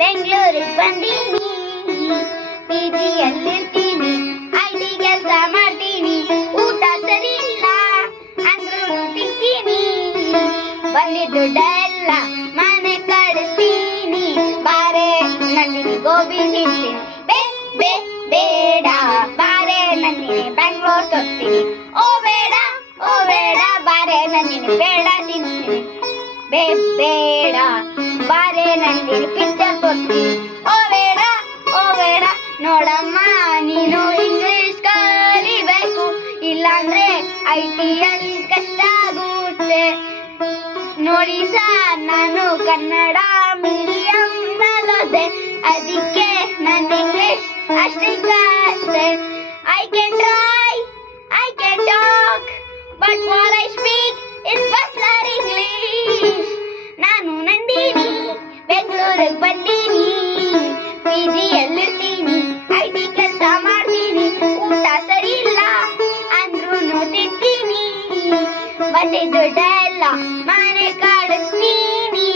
ಬೆಂಗಳೂರಿಗೆ ಬಂದೀನಿ, ಪಿಜಿಯಲ್ಲಿರ್ತೀನಿ, ಐಟಿ ಕೆಲಸ ಮಾಡ್ತೀನಿ, ಊಟ ಸರಿ ಇಲ್ಲ ಅಂದ್ರೂ ತಿಂತೀನಿ, ಬಂದಿದ್ದ ದುಡ್ಡೆಲ್ಲ ಮನೆ ಕಳಿಸ್ತೀನಿ, ಬಾರೆ ನಂದಿನಿ ಗೋಬಿ ತಿಂತೀನಿ, ಬೇಡ ಬಾರೆ ನಂದಿನಿ ಬೆಂಗಳೂರು ತೋರಿಸ್ತೀನಿ, ಓ ಬೇಡ ಬಾರೆ ನಂದಿನಿ ಬೇಡ ತಿಂತೀನಿ, ಬೇಡ ಬಾರೆ ನಂದಿನಿ ಪಿಕ್ಚರ್ ತೋರಿಸ್ತೀನಿ, ಓ ಬೇಡ ನೋಡಮ್ಮ ನೀನು ಇಂಗ್ಲಿಷ್ ಕಲಿಬೇಕು, ಇಲ್ಲಾಂದ್ರೆ ಐಟಿಯಲ್ಲಿ ಕಷ್ಟ ಆಗುತ್ತೆ, ನೋಡಿ ಸರ್ ನಾನು ಕನ್ನಡ ಮೀಡಿಯಂನಲ್ಲದೆ, ಅದಕ್ಕೆ ನನ್ನ ಇಂಗ್ಲಿಷ್ ಅಷ್ಟೇ. I can try, I can talk, but what I speak is bustler English. ನಾನು ನಂದಿನಿ ಬೆಂಗಳೂರಿಗೆ ಬಂದೀನಿ, ಪಿಜಿಯಲ್ಲಿರ್ತೀನಿ, ಐಟಿ ಕೆಲಸ ಮಾಡ್ತೀನಿ, ಊಟ ಸರಿ ಇಲ್ಲ ಅಂದ್ರೂ ತಿಂತೀನಿ, ಬಂದಿದ್ದ ದುಡ್ಡೆಲ್ಲ ಮನೆ ಕಳಿಸ್ತೀನಿ.